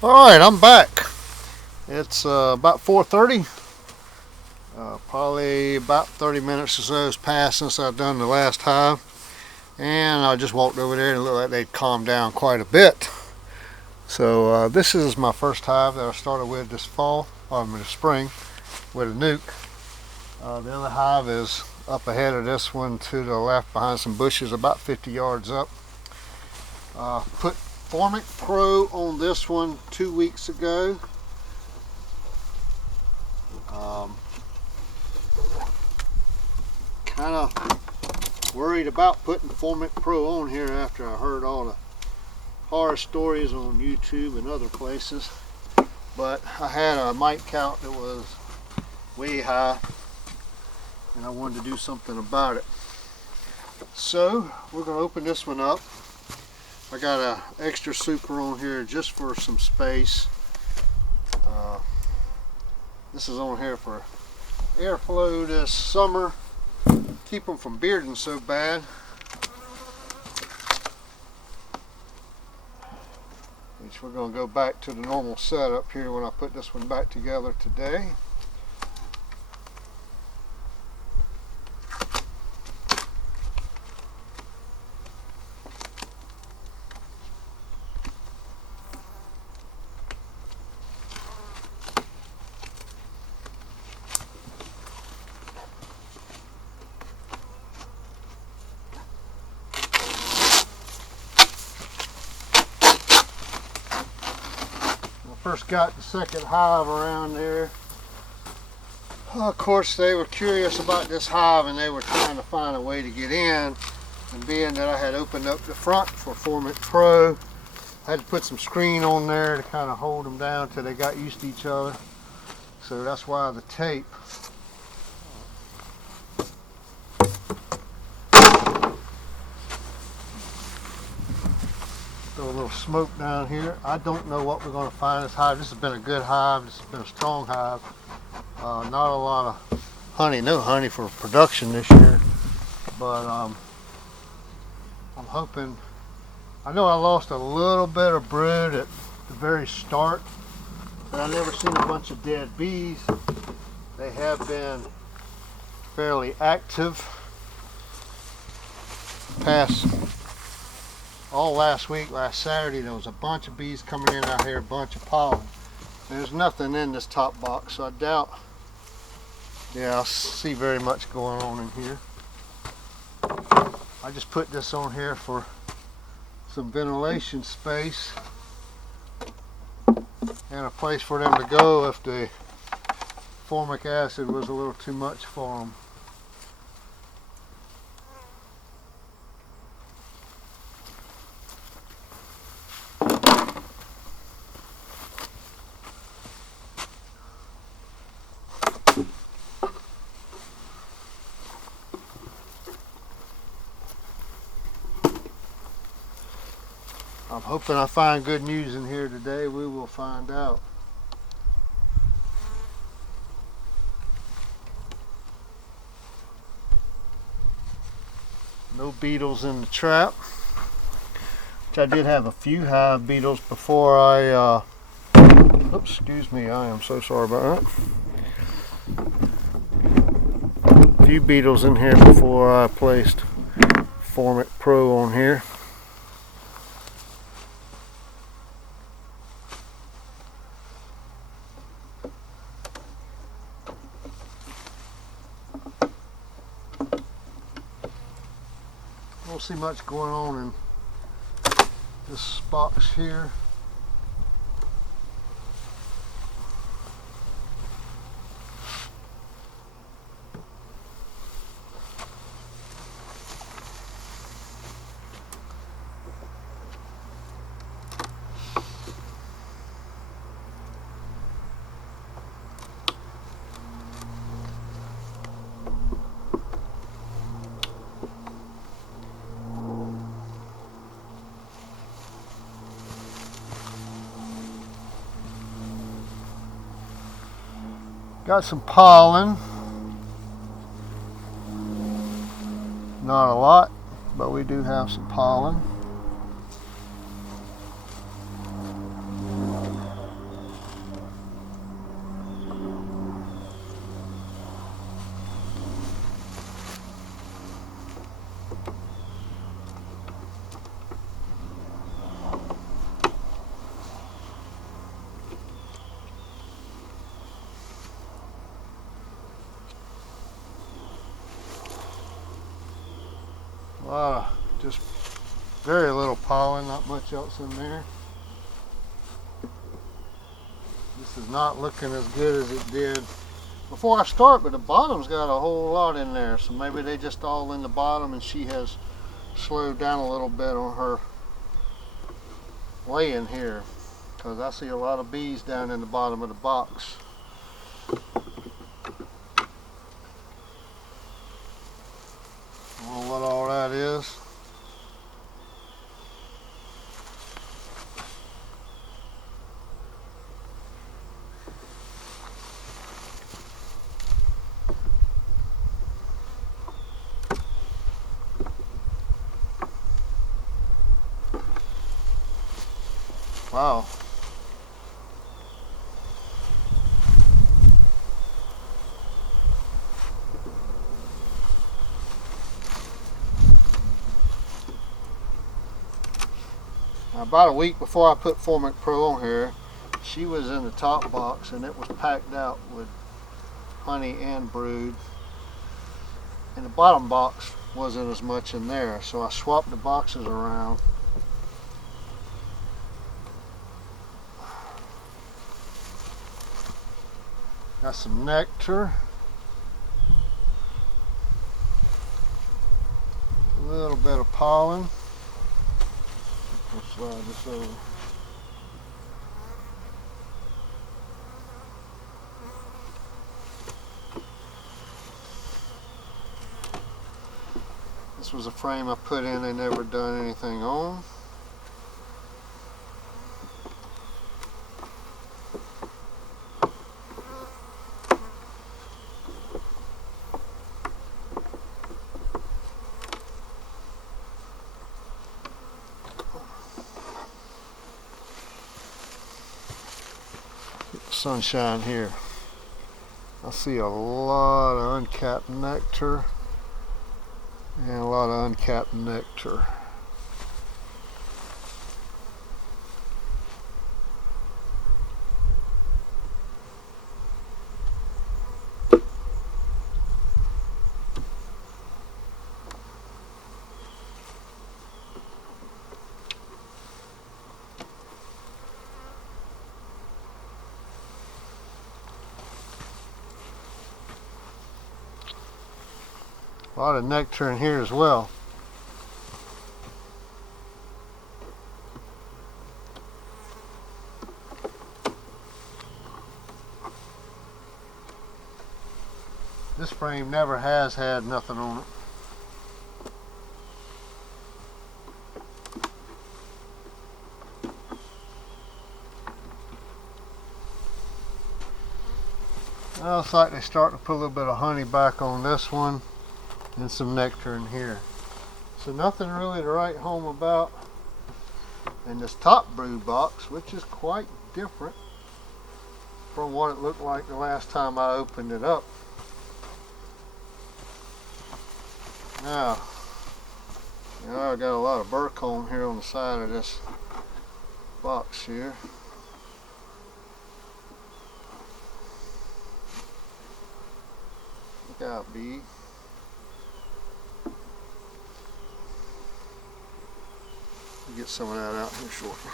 Alright, I'm back. It's about 4:30. Probably about 30 minutes or so has passed since I've done the last hive. And I just walked over there and it looked like they'd calmed down quite a bit. So this is my first hive that I started with this fall, or this spring, with a nuke. The other hive is up ahead of this one to the left behind some bushes about 50 yards up. Put Formic Pro on this one 2 weeks ago. Kind of worried about putting Formic Pro on here after I heard all the horror stories on YouTube and other places, but I had a mite count that was way high and I wanted to do something about it. So we're going to open this one up. I got an extra super on here just for some space. This is on here for airflow this summer, keep them from bearding so bad. Which we're going to go back to the normal setup here when I put this one back together today. First got the second hive around there. Of course they were curious about this hive and they were trying to find a way to get in, and being that I had opened up the front for Formic Pro, I had to put some screen on there to kind of hold them down till they got used to each other. So that's why the tape. Throw a little smoke down here. I don't know what we're going to find in this hive. This has been a good hive. This has been a strong hive. Not a lot of honey, no honey for production this year. But I'm hoping. I know I lost a little bit of brood at the very start, but I've never seen a bunch of dead bees. They have been fairly active. Past all last week, last Saturday, there was a bunch of bees coming in out here, a bunch of pollen. There's nothing in this top box, so I doubt, I'll see very much going on in here. I just put this on here for some ventilation space and a place for them to go if the formic acid was a little too much for them. I'm hoping I find good news in here today. We will find out. No beetles in the trap. Which I did have a few hive beetles before I, oops, excuse me, I am so sorry about that. A few beetles in here before I placed Formic Pro on here. I don't see much going on in this box here. Got some pollen. Not a lot, but we do have some pollen. very little pollen, not much else in there. This is not looking as good as it did before I start, but the bottom's got a whole lot in there, so maybe they just all in the bottom and she has slowed down a little bit on her laying here, because I see a lot of bees down in the bottom of the box. I don't know what all that is. Wow. About a week before I put Formic Pro on here, she was in the top box and it was packed out with honey and brood. And the bottom box wasn't as much in there, so I swapped the boxes around. Got some nectar, a little bit of pollen. We'll slide this over. This was a frame I put in, they never done anything on. Sunshine here. I see a lot of uncapped nectar and a lot of uncapped nectar. A lot of nectar in here as well. This frame never has had nothing on it. Now looks like they start to put a little bit of honey back on this one. And some nectar in here. So nothing really to write home about in this top brood box, which is quite different from what it looked like the last time I opened it up. Now, I got a lot of burr comb here on the side of this box here. Look out, bee. Get some of that out here shortly.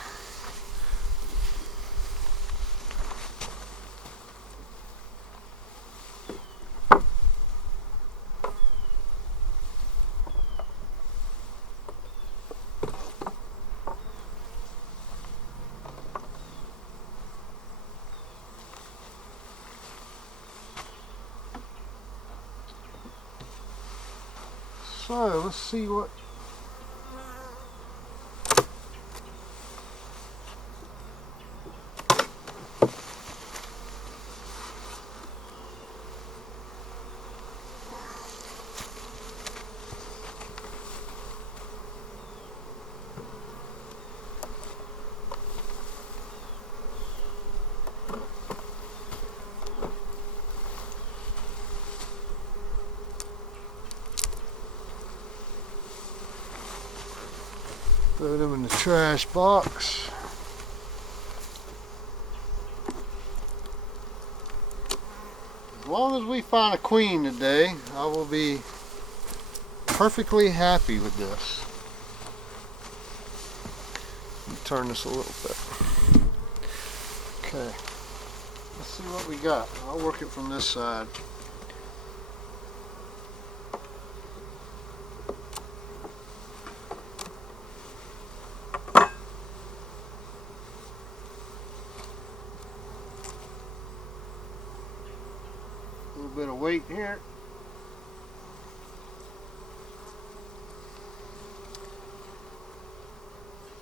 So let's see what throw them in the trash box. As long as we find a queen today, I will be perfectly happy with this. turn this a little bit. Okay, let's see what we got. I'll work it from this side. A little bit of weight here.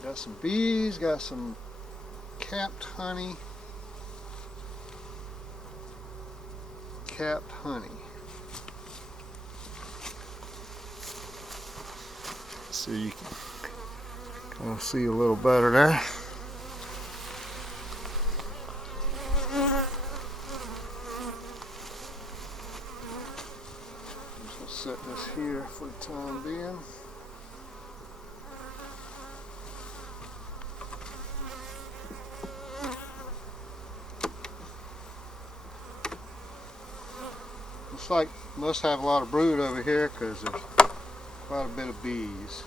Got some bees, got some capped honey. Capped honey. So you can kind of see a little better there. Just gonna set this here for the time being. Looks like must have a lot of brood over here because there's quite a bit of bees.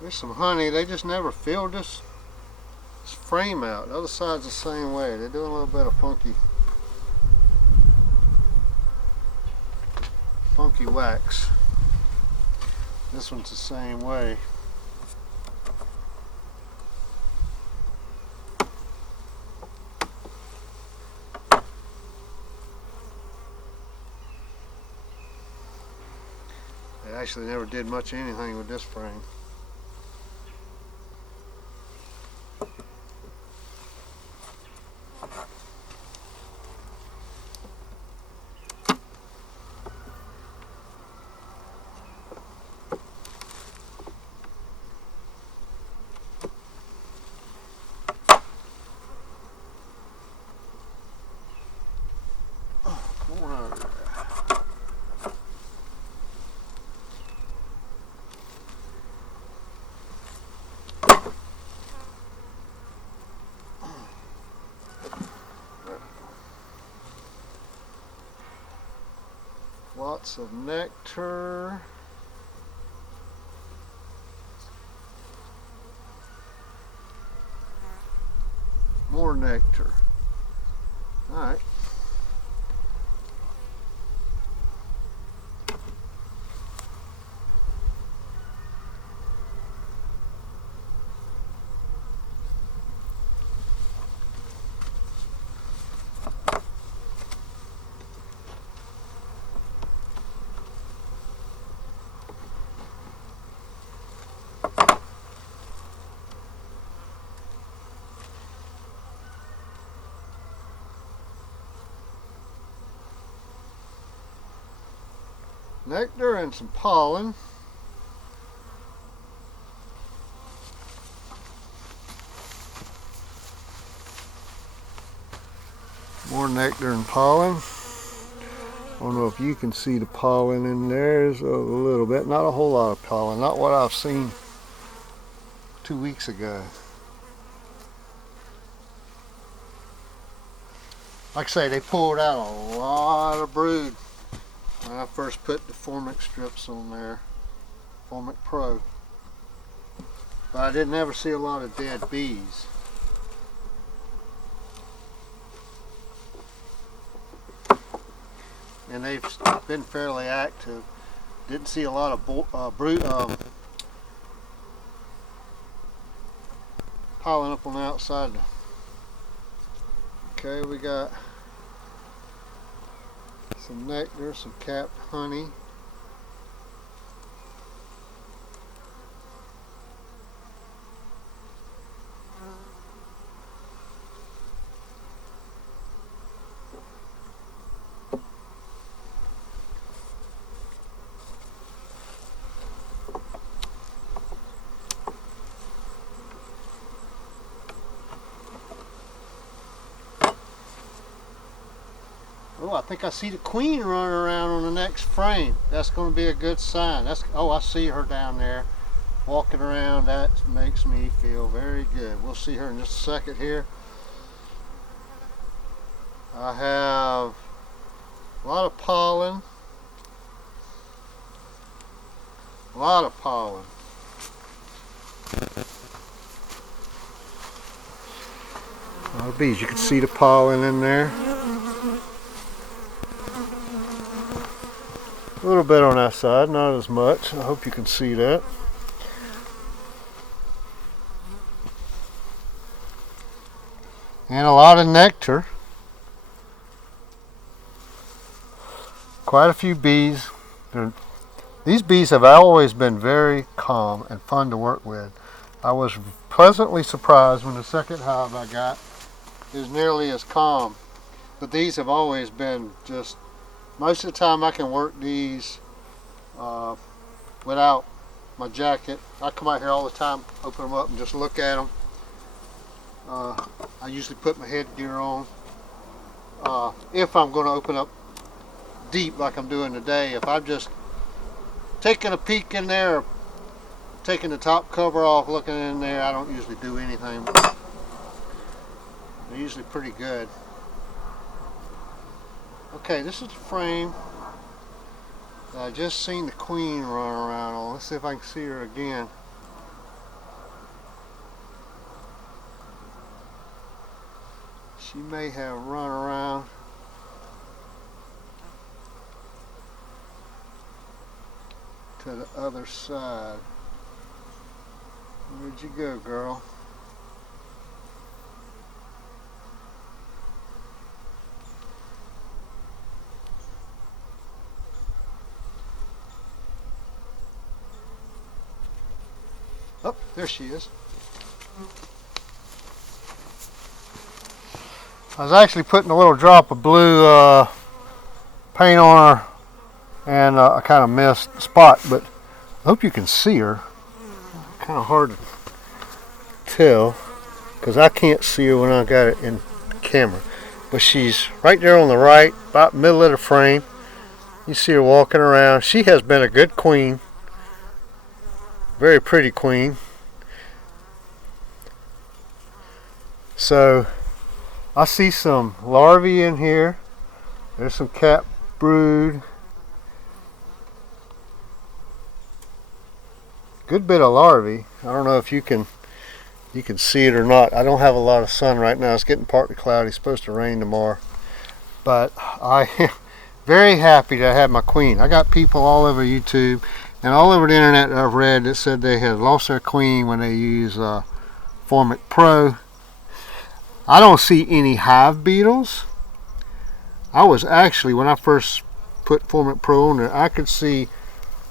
There's some honey. They just never filled this frame out. The other side's the same way. They're doing a little bit of funky wax. This one's the same way. They actually never did much anything with this frame. Lots of nectar. More nectar. All right. Nectar and some pollen. More nectar and pollen. I don't know if you can see the pollen in there. There's a little bit, not a whole lot of pollen, not what I've seen 2 weeks ago. Like I say, they pulled out a lot of brood when I first put the Formic strips on there, Formic Pro. But I didn't ever see a lot of dead bees. And they've been fairly active. Didn't see a lot of brood, piling up on the outside. Okay, we got some nectar, some capped honey. Oh, I I think I see the queen running around on the next frame. That's going to be a good sign. Oh, I see her down there walking around. That makes me feel very good. We'll see her in just a second here. I have a lot of pollen. A lot of pollen. A lot of bees. You can see the pollen in there. A little bit on that side, not as much. I hope you can see that. And a lot of nectar. Quite a few bees. These bees have always been very calm and fun to work with. I was pleasantly surprised when the second hive I got is nearly as calm. But these have always been just, most of the time I can work these without my jacket. I come out here all the time, open them up and just look at them. I usually put my headgear on. If I'm going to open up deep like I'm doing today, if I'm just taking a peek in there, or taking the top cover off, looking in there, I don't usually do anything. They're usually pretty good. Okay, this is the frame that I just seen the queen run around on. Let's see if I can see her again. She may have run around. To the other side. Where'd you go, girl? Oh, there she is. I was actually putting a little drop of blue paint on her, and I kind of missed the spot, but I hope you can see her. Kind of hard to tell because I can't see her when I got it in the camera, but she's right there on the right, about middle of the frame. You see her walking around. She has been a good queen, very pretty queen. So I see some larvae in here. There's some cap brood. Good bit of larvae. I don't know if you can see it or not. I don't have a lot of sun right now. It's getting partly cloudy. It's supposed to rain tomorrow. But I am very happy to have my queen. I got people all over YouTube and all over the internet that I've read that said they had lost their queen when they use Formic Pro. I don't see any hive beetles. I was actually, when I first put Formic Pro on there, I could see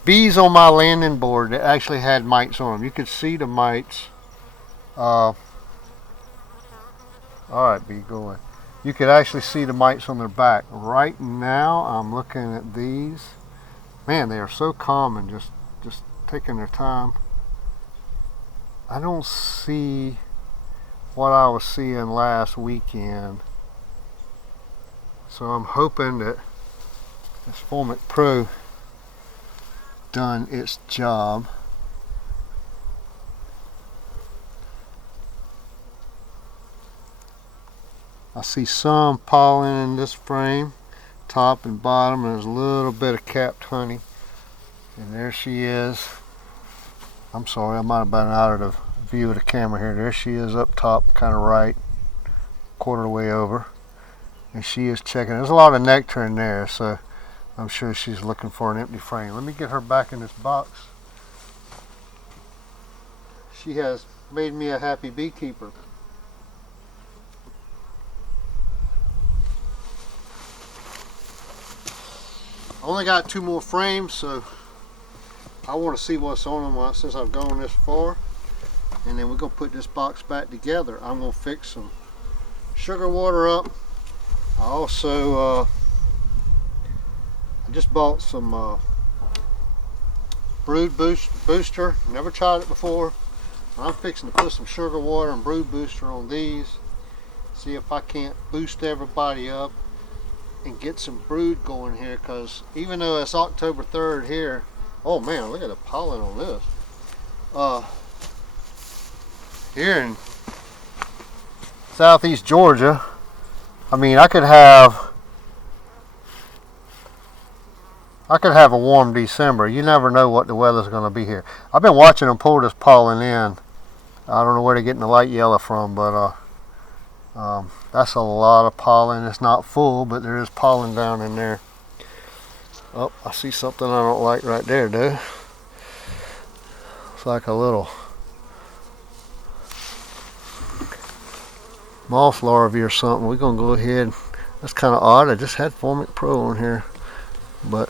bees on my landing board that actually had mites on them. You could see the mites. Alright, bee, go on. You could actually see the mites on their back. Right now, I'm looking at these. Man, they are so calm and just taking their time. I don't see what I was seeing last weekend. So I'm hoping that this Formic Pro done its job. I see some pollen in this frame, top and bottom, and there's a little bit of capped honey. And there she is. I'm sorry, I might have been out of the view of the camera here. There she is up top, kind of right, quarter of the way over. And she is checking. There's a lot of nectar in there, so I'm sure she's looking for an empty frame. Let me get her back in this box. She has made me a happy beekeeper. I only got 2 more frames, so I want to see what's on them since I've gone this far. And then we're going to put this box back together. I'm going to fix some sugar water up. I also I just bought some brood booster. Never tried it before. I'm fixing to put some sugar water and brood booster on these. See if I can't boost everybody up. and get some brood going here, because even though it's October 3rd here, oh man, look at the pollen on this. Here in southeast Georgia, I mean, I could have a warm December. You never know what the weather's going to be here. I've been watching them pull this pollen in. I don't know where they're getting the light yellow from, but that's a lot of pollen. It's not full, but there is pollen down in there. Oh, I see something I don't like right there, dude. It's like a little moth larvae or something. We're gonna go ahead. That's kind of odd. I just had Formic Pro on here, but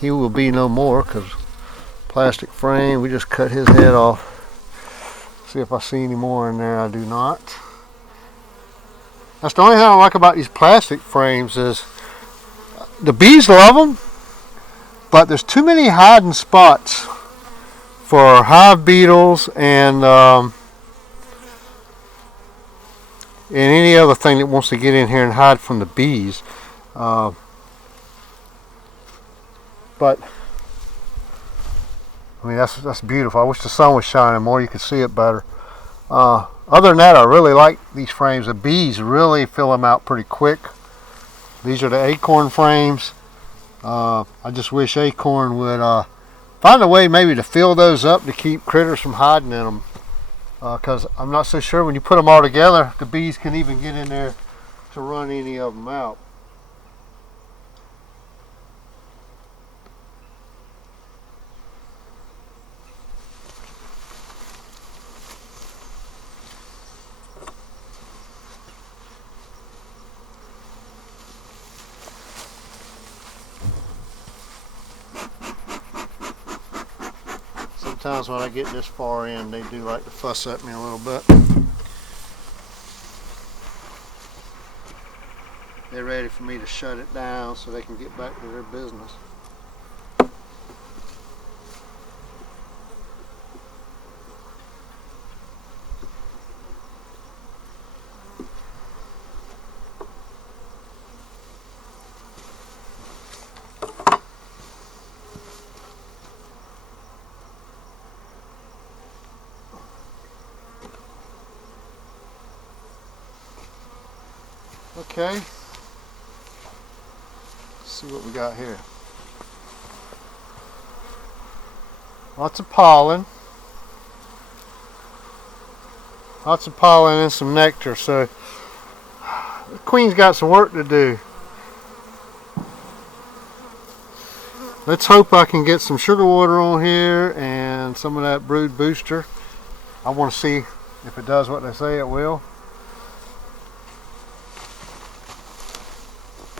he will be no more because plastic frame. We just cut his head off. See if I see any more in there. I do not. That's the only thing I like about these plastic frames is the bees love them, but there's too many hiding spots for hive beetles and any other thing that wants to get in here and hide from the bees. But I mean, that's beautiful. I wish the sun was shining more, you could see it better. Other than that, I really like these frames. The bees really fill them out pretty quick. These are the acorn frames. I just wish Acorn would find a way maybe to fill those up to keep critters from hiding in them. Because I'm not so sure when you put them all together, the bees can even get in there to run any of them out. Sometimes when I get this far in, they do like to fuss at me a little bit. They're ready for me to shut it down so they can get back to their business. Okay, let's see what we got here. Lots of pollen. Lots of pollen and some nectar, so the queen's got some work to do. Let's hope I can get some sugar water on here and some of that brood booster. I want to see if it does what they say it will.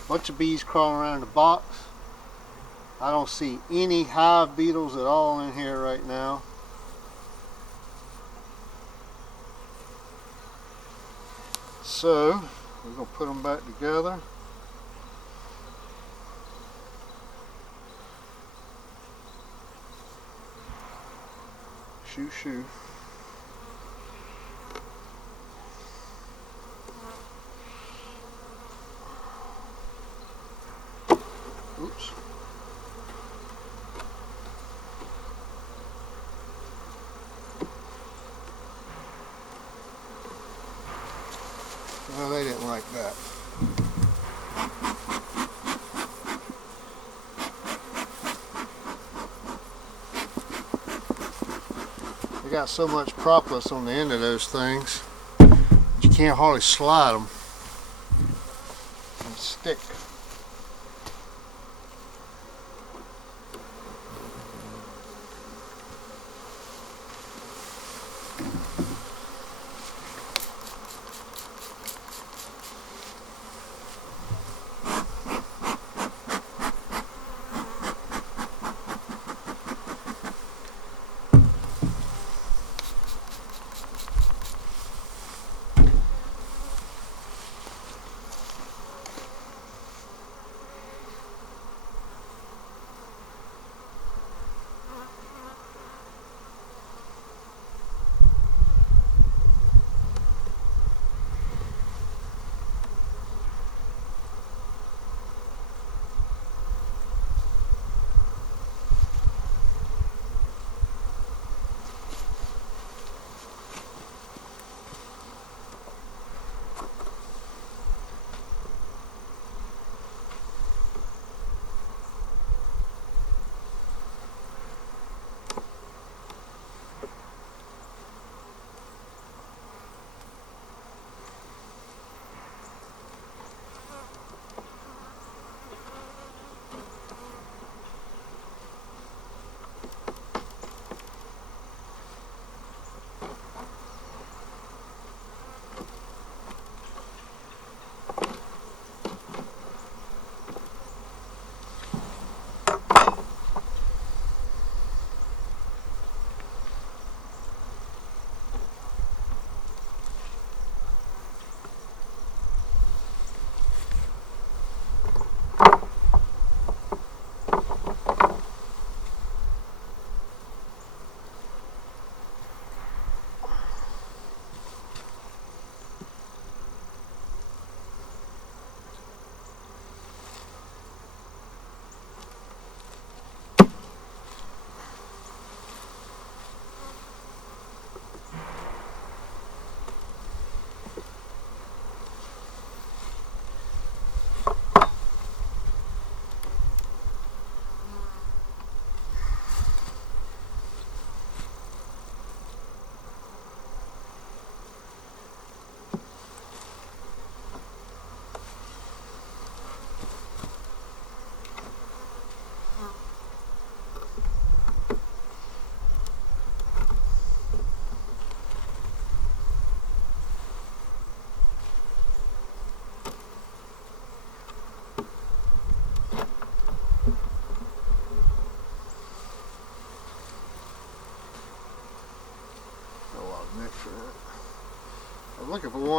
Bunch of bees crawling around in the box. I don't see any hive beetles at all in here right now. So we're going to put them back together. Shoo shoo. Oops. Well, they didn't like that. They got so much propolis on the end of those things, you can't hardly slide them and stick.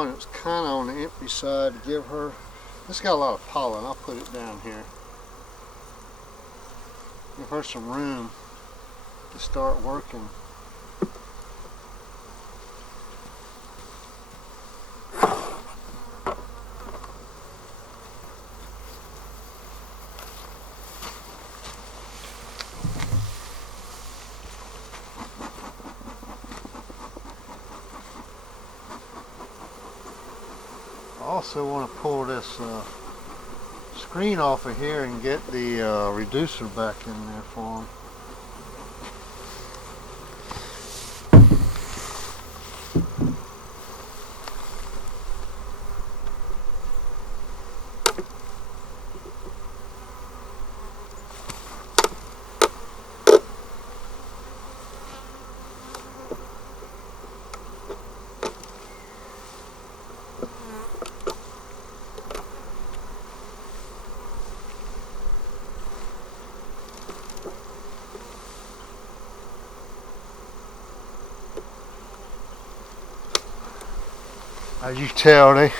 one that's kind of on the empty side to give her. This got a lot of pollen. I'll put it down here. Give her some room to start working. I also want to pull this screen off of here and get the reducer back in there for him. As you can tell, they've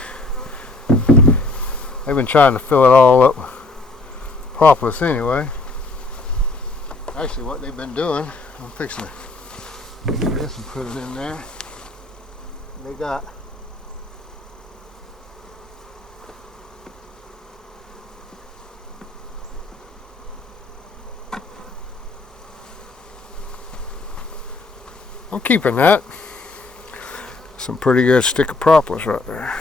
been trying to fill it all up with propolis anyway. Actually, what they've been doing, I'm fixing to get this and put it in there. They got I'm keeping that. Some pretty good stick of propolis right there.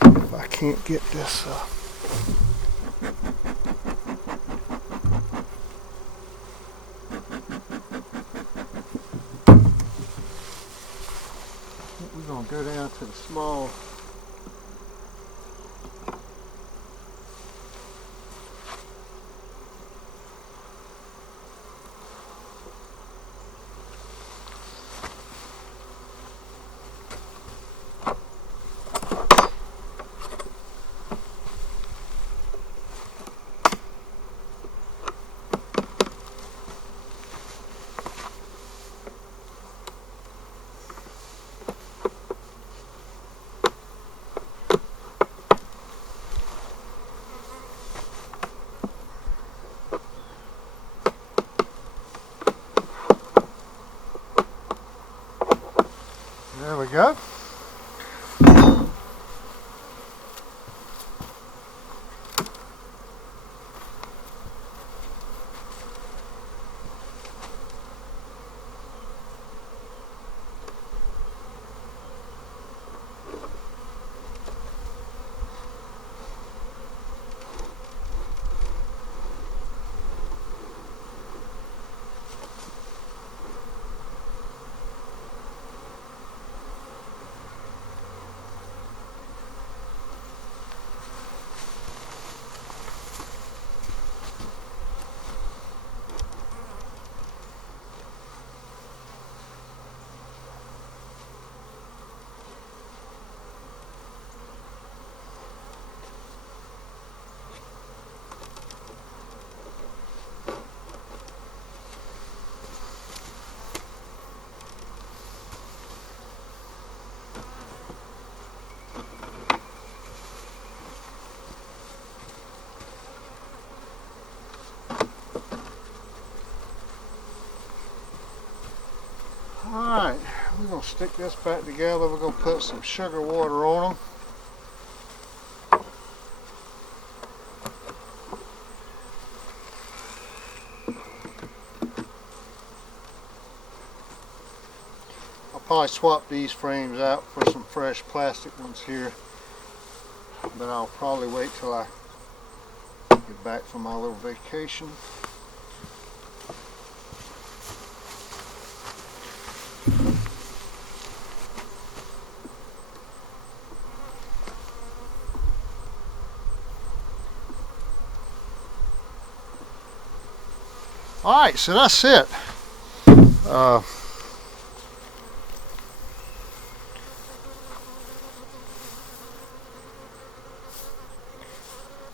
If I can't get this we're going to go down to the small There we go. Alright, we're going to stick this back together. We're going to put some sugar water on them. I'll probably swap these frames out for some fresh plastic ones here, but I'll probably wait till I get back from my little vacation. Alright, so that's it.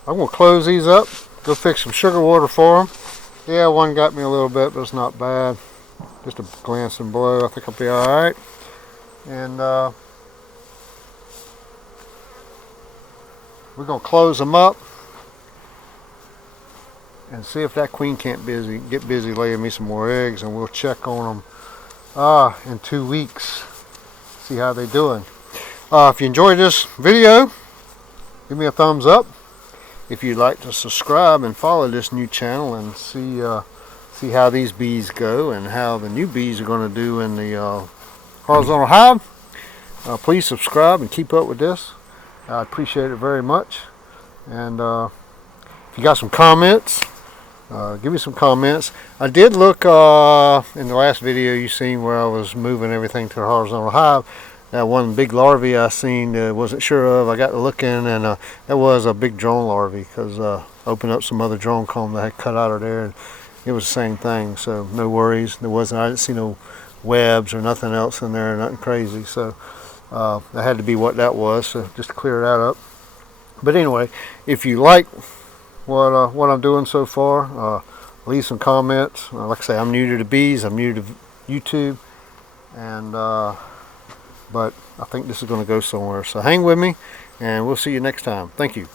I'm going to close these up, go fix some sugar water for them. Yeah, one got me a little bit, but it's not bad. Just a glancing blow. I think I'll be alright. And we're going to close them up and see if that queen can't get busy laying me some more eggs, and we'll check on them in 2 weeks. See how they're doing. If you enjoyed this video, give me a thumbs up. If you'd like to subscribe and follow this new channel and see how these bees go and how the new bees are going to do in the horizontal hive, please subscribe and keep up with this. I appreciate it very much. And if you got some comments, give me some comments. I did look in the last video you seen where I was moving everything to the horizontal hive. That one big larvae I seen, wasn't sure of. I got to looking, and that was a big drone larvae, because opened up some other drone comb that I had cut out of there, and it was the same thing. So no worries. I didn't see no webs or nothing else in there, nothing crazy. So that had to be what that was. So just to clear that up. But anyway, if you like what I'm doing so far, leave some comments. Like I say, I'm new to the bees. I'm new to YouTube, and but I think this is going to go somewhere. So hang with me, and we'll see you next time. Thank you.